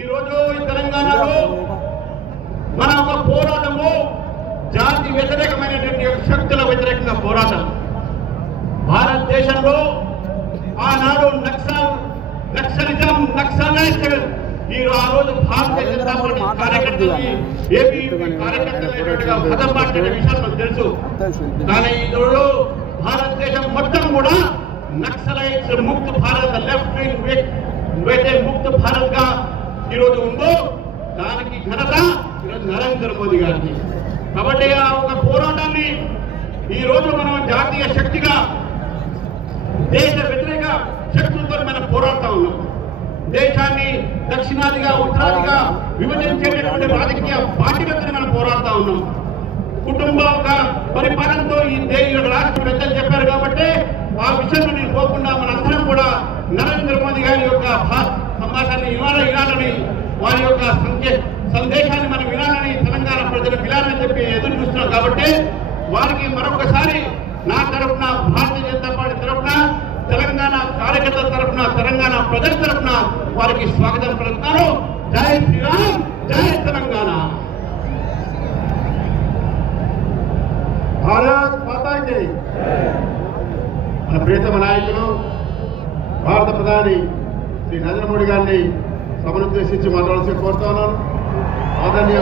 ఈరోజు తెలంగాణలో మన ఒక పోరాటము జాతి వ్యతిరేకమైనటువంటి శక్తుల వ్యతిరేకంగా పోరాటం. భారతదేశంలో ఆనాడు నక్సలిజం నక్సలైట్ ఆ రోజు భారతీయ జనతా పార్టీ కార్యకర్తలకి ఏపీ కార్యకర్తలైనట్టుగా భద్రపాటి విషయాలు మనకు తెలుసు. కానీ ఈరోజు భారతదేశం మొత్తం కూడా నక్సలైట్స్ ముక్త భారత్, లెఫ్ట్ వింగ్ ఏదైతే ముక్త భారత్ గా ఈరోజు ఉందో దానికి ఘనత ఈరోజు నరేంద్ర మోదీ గారిని. కాబట్టి ఆ ఒక పోరాటాన్ని ఈరోజు మనం జాతీయ శక్తిగా దేశ వ్యతిరేక శక్తులతో మనం పోరాడుతూ ఉన్నాం. దేశాన్ని దక్షిణాదిగా ఉత్తరాదిగా విభజించేటటువంటి రాజకీయ పార్టీలతో మనం పోరాడుతూ ఉన్నాం. కుటుంబ పరిపాలనతో ఈ రాష్ట్ర పెద్దలు చెప్పారు కాబట్టి ఆ విషయంలో నేను పోకుండా మనందరం కూడా నరేంద్ర మోదీ గారి యొక్క సంభాషణని వినాలని, వారి యొక్క సందేశాన్ని మనం వినాలని, తెలంగాణ ప్రజలు వినాలని చెప్పి ఎదురు చూస్తున్నాం. కాబట్టి వారికి మరొకసారి నా తరఫున, భారతీయ జనతా పార్టీ తరఫున, తెలంగాణ కార్యకర్తల తరఫున, తెలంగాణ ప్రజల తరఫున వారికి స్వాగతం పలుకుతాను. జై శ్రీరామ్, జై తెలంగాణ. భారత్ మాతాకి. మన ప్రియతమ నాయకులు భారత ప్రధాని శ్రీ నరేంద్ర మోడీ గారిని సభను ఉద్దేశించి మాట్లాడాల్సి కోరుతా ఉన్నాను. ఆదరణీయ